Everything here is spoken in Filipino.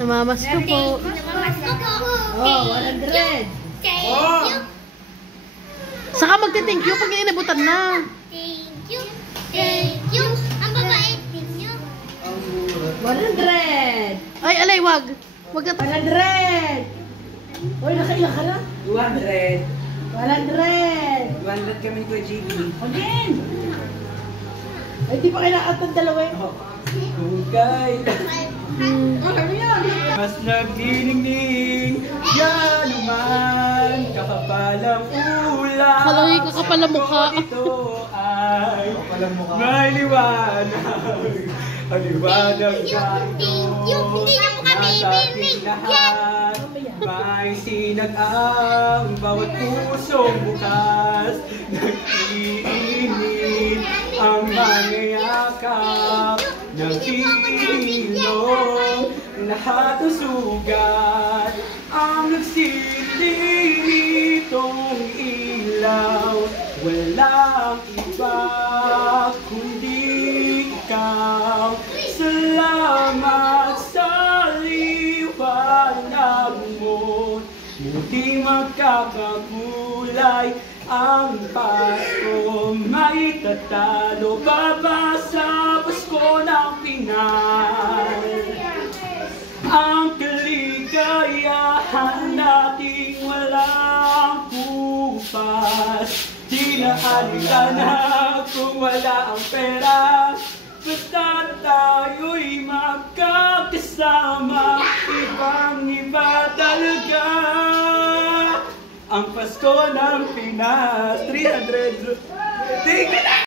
Namamas ko po. Namamas ko po. Oh, 100. Thank Oh. you. Saka magte-thank you pag inabutan na. Thank you. Thank you. Ang babait ninyo. 100. Ay, alay, wag. Wag ka. 100. Uy, nakailan ka na? 200. 100. 200 kami ko, GB. Again. Ay, di pa kayo nakatang dalawa eh. Kung kailan mas nagdinigning yan naman kakapalang ulan. Kalay, kakapal ang mukha. Ito ay may liwanag. Ang liwanag na ito Thank you. Hindi niyo po kami nasa ating ibibigyan. lahat. May sinag ang bawat pusong bukas. Nag-iinit ang mga yakap. Nag-iilong lahat ng sugat. Ang nagsilid itong ilaw. Walang iba kundi ikaw. Salamat sa liwanag mo. Hindi magkakakulay ang Pasko. May tatalo pa ba sa Pasko ng Pinas? Ang kaligayahan nating walang kupas. Dinaan ka na kung wala ang pera. Basta tayo'y magkakasama. Ibang iba talaga ang Pasko ng Pinas. 300. Tingnan na!